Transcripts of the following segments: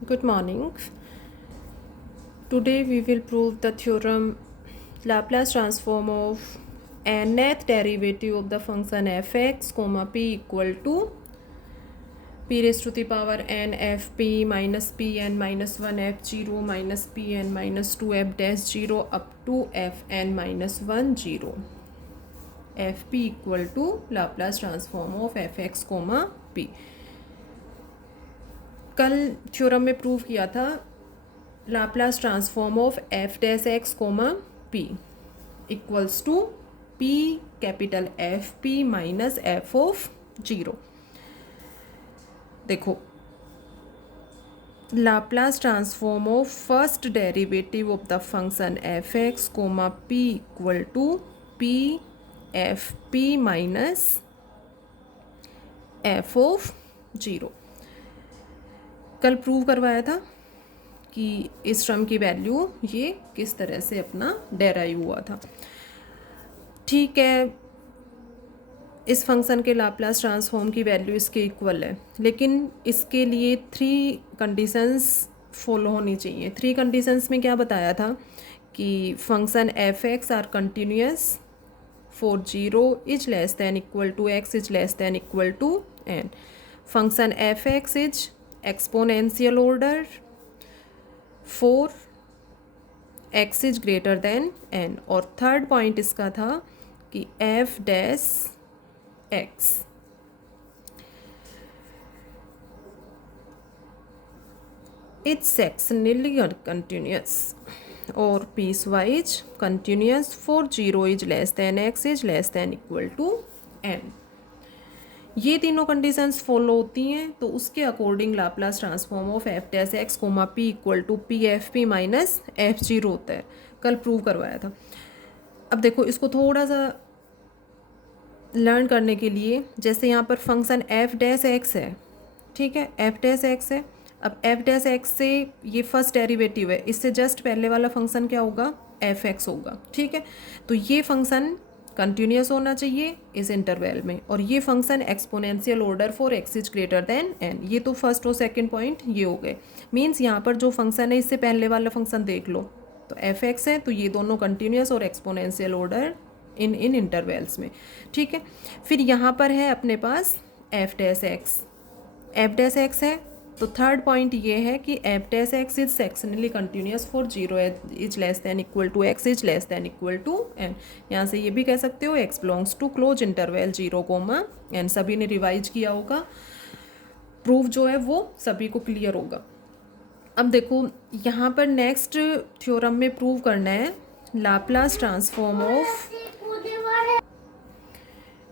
Good morning. Today we will prove the theorem Laplace transform of nth derivative of the function fx, p equal to p raised to the power n fp minus pn minus 1 f0 minus pn minus 2 f dash 0 up to fn minus 1 0. fp equal to Laplace transform of fx, p. कल theorem में prove किया था Laplace transform of F dash X comma P equals to P capital F P minus F of zero. देखो, Laplace transform of first derivative of the function F X comma P equal to P F P minus F of zero. कल prove करवाया था कि इस term की value ये किस तरह से अपना डेराइव हुआ था. ठीक है, इस फंक्शन के लाप्लास ट्रांसफॉर्म की वैल्यू इसके इक्वल है, लेकिन इसके लिए 3 कंडीशंस फॉलो होनी चाहिए. 3 कंडीशंस में क्या बताया था कि function F X are continuous for 0 is less than equal to X is less than equal to N. Function F X is exponential order for X is greater than N. और third point इसका था कि F dash X is sectionally continuous और piecewise continuous for 0 is less than X is less than equal to N. ये तीनों conditions follow होती हैं तो उसके according Laplace transform of F dash X comma P equal to P F P minus F zero होता है. कल prove करवाया था. अब देखो, इसको थोड़ा सा लर्न करने के लिए, जैसे यहाँ पर फंक्शन एफ डैश एक्स है, ठीक है, एफ डैश एक्स है. अब एफ डैश एक्स से ये फर्स्ट डेरिवेटिव है, इससे जस्ट पहले वाला फंक्शन क्या होगा, एफ एक्स होगा. ठीक है, तो ये फंक्शन कंटिन्यूस होना चाहिए इस इंटरवल में, और ये function exponential order for X is greater than N. ये तो फर्स्ट और सेकंड पॉइंट ये हो गए. मीन्स यहाँ पर जो फंक्शन है इससे पहले वाला फंक्शन देख लो, तो एफ एक्स है, तो ये दोनों कंटिन्यूस और एक्सपोनेंशियल ऑर्डर इन इंटरवल्स में. ठीक है, फिर यहाँ पर है अपने पास F dash X. F dash X है तो थर्ड पॉइंट ये है कि F dash X is sectionally continuous for 0 is less than equal to X is less than equal to N. यहाँ से ये भी कह सकते हो X belongs to close interval 0 comma N. सभी ने रिवाइज किया होगा, प्रूफ जो है वो सभी को क्लियर होगा. अब देखो, यहाँ पर नेक्स्ट थ्योरम में प्रूव करना है Laplace transform of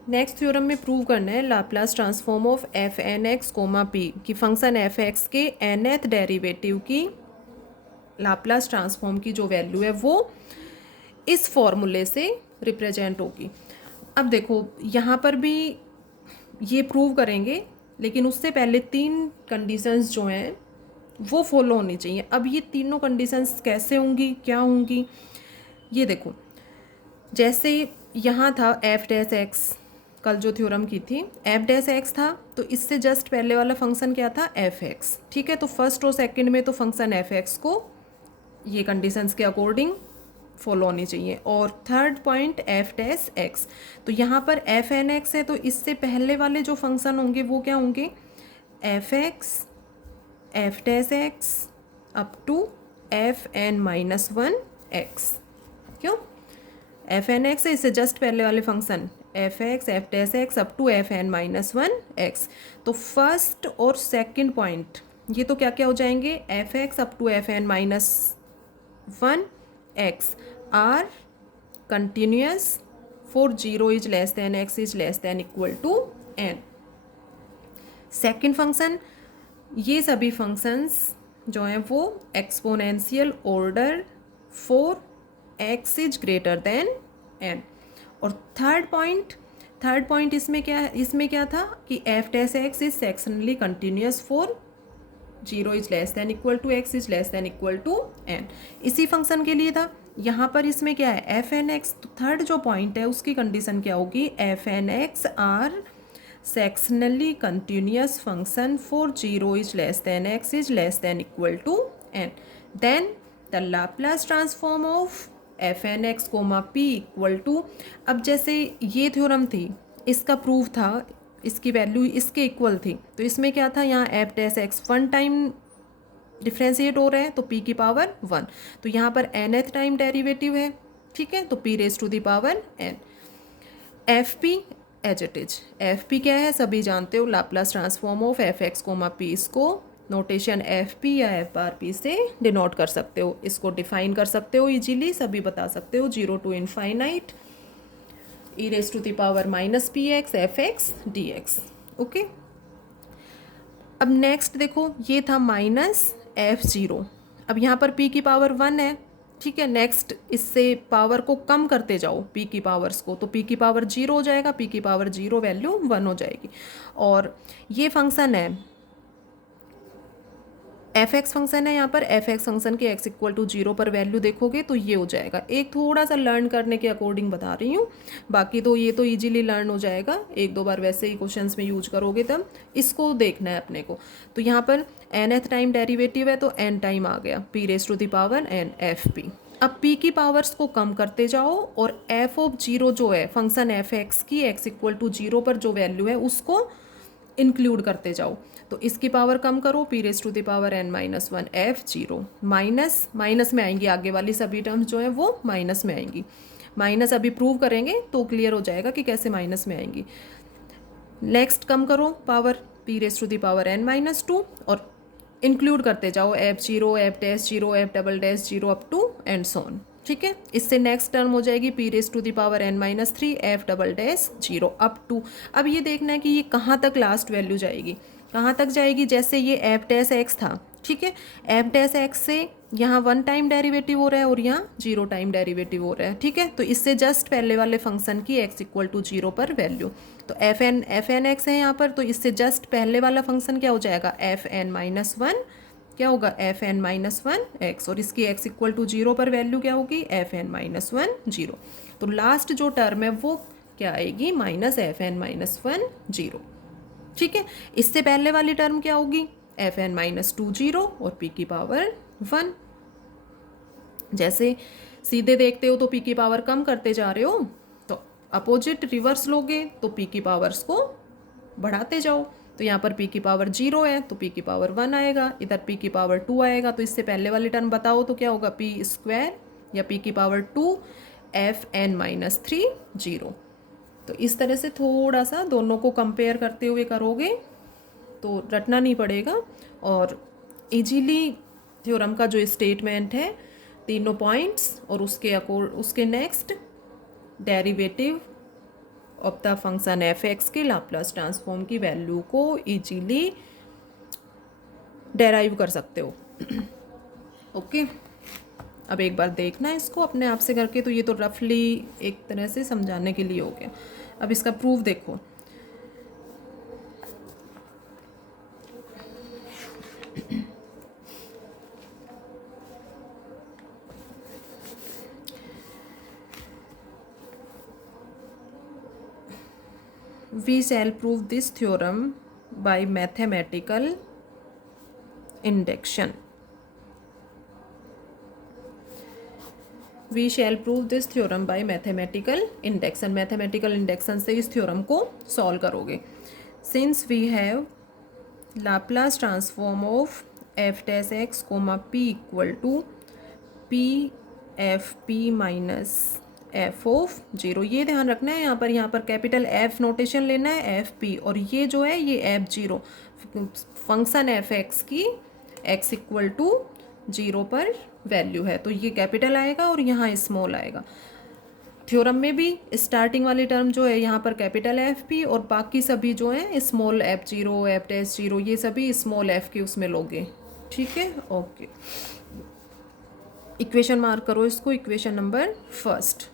next theorem में प्रूव करना है Laplace transform of F N X comma P की फंक्शन एफ एक्स के nth डेरिवेटिव की लाप्लास ट्रांसफॉर्म की जो वैल्यू है वो इस फॉर्मूले से रिप्रेजेंट होगी. अब देखो, यहाँ पर भी ये प्रूव करेंगे, लेकिन उससे पहले 3 कंडीशंस जो हैं वो फॉलो होनी चाहिए. अब ये तीनों कंडीशंस कैसे होंगी, क्या होंगी, ये देखो. जैसे यहाँ था एफ डैश एक्स, कल जो थ्योरम की थी, एफ डैश एक्स था, तो इससे जस्ट पहले वाला फंक्शन क्या था, एफ एक्स. ठीक है, तो फर्स्ट और सेकंड में तो फंक्शन एफ एक्स को ये कंडीशंस के अकॉर्डिंग फॉलो होनी चाहिए. और third point F dash x, तो यहाँ पर एफ एन एक्स है, तो इससे पहले वाले जो फंक्शन होंगे वो क्या होंगे, F X F dash X up to F N minus 1 X. क्यों, एफ एन एक्स है, इससे जस्ट पहले वाले function F X F dash X up to F N minus 1 X. तो फर्स्ट और सेकंड पॉइंट ये तो क्या क्या हो जाएंगे, F X up to F N minus 1 X are continuous for 0 is less than X is less than equal to N. Second function, ये सभी फंक्शंस जो हैं वो exponential order for X is greater than N. और third point इसमें क्या था कि F dash X is sectionally continuous for 0 is less than equal to X is less than equal to N. इसी फंक्शन के लिए था. यहाँ पर इसमें क्या है, एफ एन एक्स. तो थर्ड जो पॉइंट है उसकी कंडीशन क्या होगी, F N x are sectionally continuous function for 0 is less than x is less than equal to n, then the Laplace transform of F N X comma P equal to, अब जैसे ये theorem थी, इसका proof था, इसकी value इसके equal थी, तो इसमें क्या था, यहाँ F dash x 1 time differentiate हो रहे हैं तो p की पावर 1, तो यहाँ पर nth टाइम डेरिवेटिव है, ठीक है, तो p raise to the power n। F P as it is, F P क्या है सभी जानते हो, Laplace transform of F X comma P, इसको नोटेशन एफ पी या एफ बार पी से डिनोट कर सकते हो, इसको डिफाइन कर सकते हो इजीली, सभी बता सकते हो, 0 to infinite E raise to the power minus P X F X D X. Okay, अब नेक्स्ट देखो, ये था माइनस एफ जीरो, अब यहाँ पर p की पावर 1 है, ठीक है, नेक्स्ट इससे पावर को कम करते जाओ p की पावर्स को, तो p की पावर 0 हो जाएगा, p की पावर 0 वैल्यू 1 हो जाएगी, और ये फंक्शन है एफ एक्स फंक्शन है, यहाँ पर एफ एक्स फंक्शन के x इक्वल टू 0 पर वैल्यू देखोगे तो ये हो जाएगा, एक थोड़ा सा लर्न करने के अकॉर्डिंग बता रही हूँ, बाकी तो ये तो इजीली लर्न हो जाएगा, एक दो बार वैसे ही क्वेश्चंस में यूज करोगे तब इसको देखना है अपने को। तो यहाँ पर nth टाइम डेरिवेटिव है तो n टाइम आ गया, p raise to the power n F P. अब p की पावर्स को कम करते जाओ और f ऑफ 0 जो है फंक्शन एफ एक्स की x इक्वल टू 0 पर जो वैल्यू है उसको इंक्लूड करते जाओ, तो इसकी पावर कम करो, p raise to the power n minus 1 F zero, minus minus में आएंगी, आगे वाली सभी टर्म्स जो है वो माइनस में आएंगी, माइनस अभी प्रूव करेंगे तो क्लियर हो जाएगा कि कैसे माइनस में आएंगी। नेक्स्ट कम करो power, p raise to the power n minus 2 और इंक्लूड करते जाओ F zero F dash zero F double dash zero up to and so on, ठीक है, इससे नेक्स्ट टर्म हो जाएगी p raise to the power n minus 3 F double dash zero up to, अब ये देखना है कि ये कहाँ तक लास्ट वैल्यू जाएगी, कहाँ तक जाएगी, जैसे ये एफ डैश एक्स था, ठीक है, एफ डैश एक्स से यहाँ 1 टाइम डेरिवेटिव हो रहा है और यहाँ 0 टाइम डेरिवेटिव हो रहा है, ठीक है, तो इससे जस्ट पहले वाले फंक्शन की x इक्वल टू 0 पर वैल्यू, तो एफ एन एक्स है यहाँ पर, तो इससे जस्ट पहले वाला फंक्शन क्या हो जाएगा, एफ एन माइनस 1 क्या होगा, एफ एन माइनस 1 एक्स, और इसकी x इक्वल टू 0 पर वैल्यू क्या होगी, एफ एन माइनस 1 0, तो लास्ट जो टर्म है वो क्या आएगी, माइनस एफ एन माइनस 1 0, ठीक है, इससे पहले वाली टर्म क्या होगी, एफ एन माइनस 2 0 और p की पावर 1, जैसे सीधे देखते हो तो p की पावर कम करते जा रहे हो, तो अपोजिट रिवर्स लोगे तो p की पावर्स को बढ़ाते जाओ, तो यहाँ पर p की पावर 0 है तो p की पावर 1 आएगा, इधर p की पावर 2 आएगा, तो इससे पहले वाली टर्म बताओ तो क्या होगा, p स्क्वायर या p की पावर 2 एफ एन माइनस 3 0, तो इस तरह से थोड़ा सा दोनों को कंपेयर करते हुए करोगे तो रटना नहीं पड़ेगा, और इजीली थ्योरम का जो स्टेटमेंट है तीनों पॉइंट्स और उसके next derivative of the function F X के लाप्लास ट्रांसफॉर्म की वैल्यू को इजीली डेराइव कर सकते हो। ओके, अब एक बार देखना है इसको अपने आप से करके, तो ये तो रफली एक तरह से समझाने के लिए हो गया, अब इसका प्रूफ देखो। We shall prove this theorem by mathematical induction. We shall prove this theorem by mathematical induction. Mathematical induction से इस theorem को solve करोगे। Since we have Laplace transform of f dash x comma p equal to p f p minus F of 0, ये ध्यान रखना है, यहाँ पर कैपिटल एफ नोटेशन लेना है एफ पी, और ये जो है ये एफ 0 फंक्शन एफ एक्स की एक्स इक्वल टू 0 पर वैल्यू है, तो ये कैपिटल आएगा और यहाँ स्मॉल आएगा। थ्योरम में भी स्टार्टिंग वाली टर्म जो है यहाँ पर कैपिटल एफ पी और बाकी सभी जो हैं स्मॉल एफ 0 एफ डैश 0 ये सभी स्मॉल एफ के उसमें लोगे, ठीक है। ओके, इक्वेशन मार्क करो इसको, इक्वेशन नंबर फर्स्ट,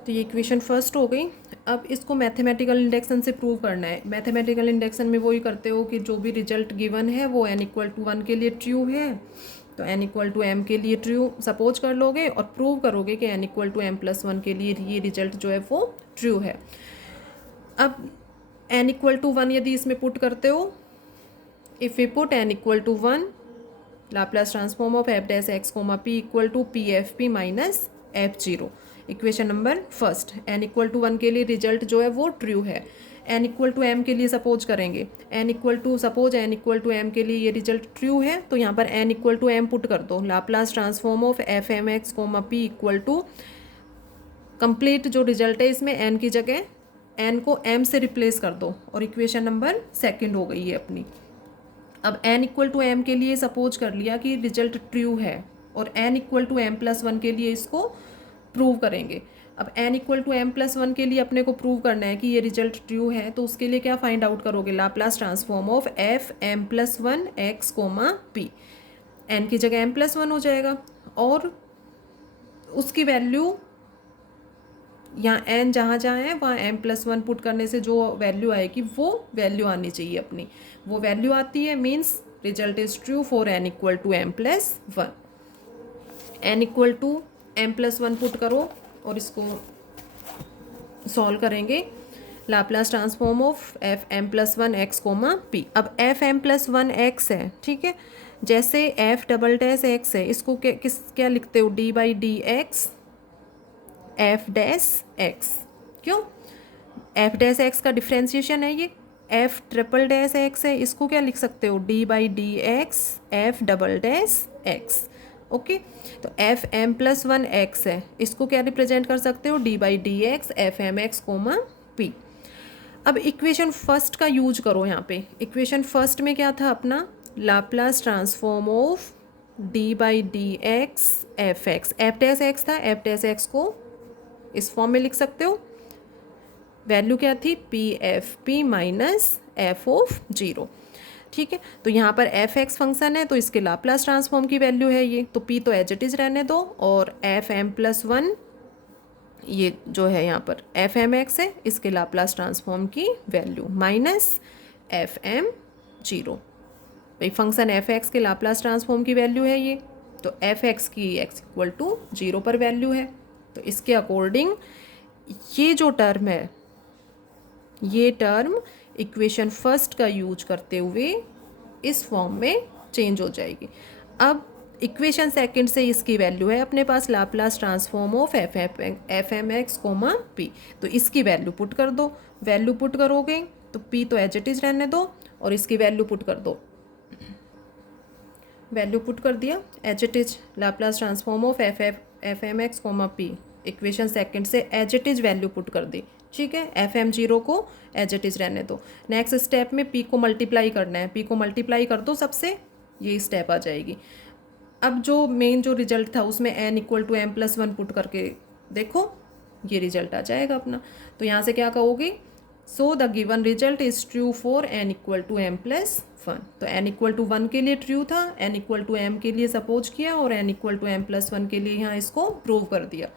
तो ये इक्वेशन फर्स्ट हो गई। अब इसको मैथमेटिकल इंडक्शन से प्रूव करना है। मैथमेटिकल इंडक्शन में वही करते हो कि जो भी रिजल्ट गिवन है वो n इक्वल टू 1 के लिए ट्रू है, तो n इक्वल टू एम के लिए ट्रू सपोज कर लोगे और प्रूव करोगे कि n इक्वल टू m+1 के लिए ये रिजल्ट जो है वो ट्रू है। अब n इक्वल टू 1 यदि इसमें पुट करते हो, if we put n equal to 1, Laplace transform of f dash x comma p equal to P F P minus f0। Equation number first, n equal to 1 के लिए result जो है वो true है। n इक्वल टू m के लिए suppose करेंगे, n equal to m के लिए ये रिजल्ट ट्रू है, तो यहाँ पर n equal to m put कर दो। Laplace transform of F M X comma P equal to, complete जो रिजल्ट है इसमें n की जगह n को m से रिप्लेस कर दो और इक्वेशन नंबर सेकंड हो गई है अपनी। अब n इक्वल टू m के लिए सपोज कर लिया कि रिजल्ट ट्रू है और n इक्वल टू m+1 के लिए इसको प्रूव करेंगे। अब n इक्वल टू m+1 के लिए अपने को प्रूव करना है कि ये रिजल्ट ट्रू है, तो उसके लिए क्या फाइंड आउट करोगे, Laplace transform of F m+1 x comma p। n की जगह m+1 हो जाएगा और उसकी वैल्यू यहाँ n जहाँ जहाँ है वहाँ m+1 पुट करने से जो वैल्यू आएगी वो वैल्यू आनी चाहिए अपनी, वो वैल्यू आती है, means result is true for n equal to m+1। n equal to m+1 put करो और इसको सॉल्व करेंगे। Laplace transform of F m+1 x comma p। अब एफ m+1 x है, ठीक है, जैसे एफ डबल डैश x है, इसको क्या लिखते हो, d by D X F dash x. क्यों, एफ डैश एक्स का डिफ्रेंशिएशन है ये, एफ ट्रिपल डैश एक्स है, इसको क्या लिख सकते हो, D by D X F double dash X. Okay, तो एफ m+1 x है, इसको क्या रिप्रेजेंट कर सकते हो, D by D X F M X comma P. अब इक्वेशन फर्स्ट का यूज करो यहाँ पे। इक्वेशन फर्स्ट में क्या था अपना, Laplace transform of D by D X F X, F dash X था, एफ डैश एक्स को इस फॉर्म में लिख सकते हो, वैल्यू क्या थी, P F P minus F of 0। ठीक है, तो यहाँ पर एफ एक्स फंक्शन है तो इसके लाप्लास ट्रांसफॉर्म की वैल्यू है ये, तो पी तो एज इट इज रहने दो, और एफ m+1 ये जो है यहाँ पर एफ एम एक्स है, इसके लाप्लास ट्रांसफॉर्म की वैल्यू माइनस एफ m0। भाई फंक्शन एफ एक्स के लाप्लास ट्रांसफॉर्म की वैल्यू है ये, तो एफ एक्स की x इक्वल टू 0 पर वैल्यू है, तो इसके अकॉर्डिंग ये जो टर्म है, ये टर्म इक्वेशन फर्स्ट का यूज करते हुए इस फॉर्म में चेंज हो जाएगी। अब इक्वेशन सेकंड से इसकी वैल्यू है अपने पास, Laplace transform of F M X comma P, तो इसकी वैल्यू पुट कर दो। वैल्यू पुट करोगे तो पी तो एज इट इज रहने दो और इसकी वैल्यू पुट कर दो, वैल्यू पुट कर दिया as it is, Laplace transform of F M X comma P, equation second से as it is value put कर दी। ठीक है, एफ m0 को एज इट इज रहने दो। नेक्स्ट स्टेप में पी को मल्टीप्लाई करना है, पी को मल्टीप्लाई कर दो सबसे, ये स्टेप आ जाएगी। अब जो मेन जो रिजल्ट था उसमें n equal to m+1 put करके देखो, ये रिजल्ट आ जाएगा अपना। तो यहाँ से क्या कहोगे, so the given result is true for n equal to m+1। तो n इक्वल टू 1 के लिए ट्रू था, n इक्वल टू m के लिए सपोज किया और n इक्वल टू m+1 के लिए यहाँ इसको प्रूव कर दिया।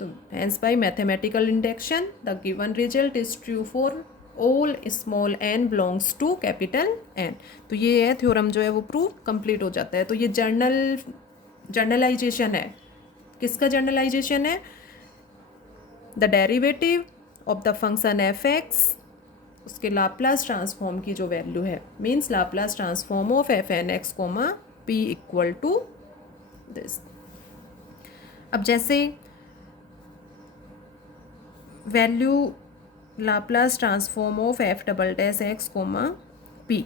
तो hence by mathematical induction the given result is true for all small n belongs to capital N। तो ये है थ्योरम जो है वो प्रूव कंप्लीट हो जाता है। तो ये जर्नलाइजेशन है, किसका जर्नलाइजेशन है, the derivative of the function F X, उसके लाप्लास ट्रांसफॉर्म की जो वैल्यू है, means Laplace transform of F N X comma P equal to this. अब जैसे value Laplace transform of F double dash X comma P,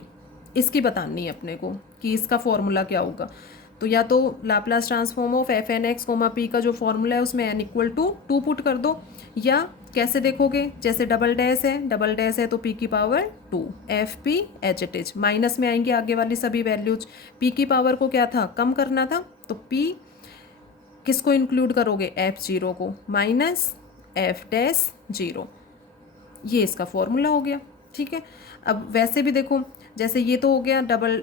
इसकी बतानी है अपने को कि इसका फॉर्मूला क्या होगा। तो या तो Laplace transform of F N X comma P का जो फॉर्मूला है उसमें n इक्वल टू 2 पुट कर दो, या कैसे देखोगे, जैसे डबल डैश है तो p की power 2 F P H it is, minus में आएंगे आगे वाली सभी वैल्यूज। p की पावर को क्या था, कम करना था, तो p किसको इंक्लूड करोगे, f0 को, माइनस एफ डैश 0, ये इसका फॉर्मूला हो गया। ठीक है, अब वैसे भी देखो, जैसे ये तो हो गया डबल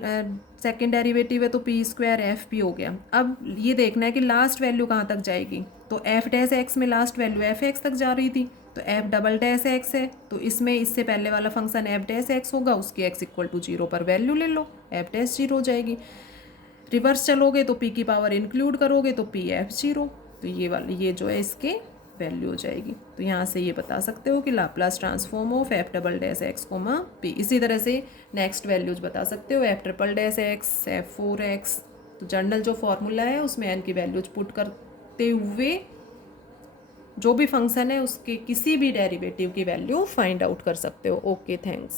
सेकेंड डेरिवेटिव है तो पी स्क्वायर एफ पी हो गया। अब ये देखना है कि लास्ट वैल्यू कहाँ तक जाएगी, तो एफ डैश एक्स में लास्ट वैल्यू एफ एक्स तक जा रही थी, तो एफ डबल डैश एक्स है तो इसमें इससे पहले वाला फंक्शन एफ डैश एक्स होगा, उसकी एक्स इक्वल टू 0 पर वैल्यू ले लो, एफ डैश 0 हो जाएगी। रिवर्स चलोगे तो पी की पावर इंक्लूड करोगे तो पी एफ जीरो, तो ये वाली ये जो है इसके वैल्यू हो जाएगी। तो यहाँ से ये बता सकते हो कि Laplace transform of F double dash X comma P. इसी तरह से नेक्स्ट वैल्यूज बता सकते हो, F triple dash X, F four X. तो जनरल जो फॉर्मूला है उसमें एन की वैल्यूज पुट करते हुए जो भी फंक्शन है उसके किसी भी डेरिवेटिव की वैल्यू फाइंड आउट कर सकते हो। Okay, thanks.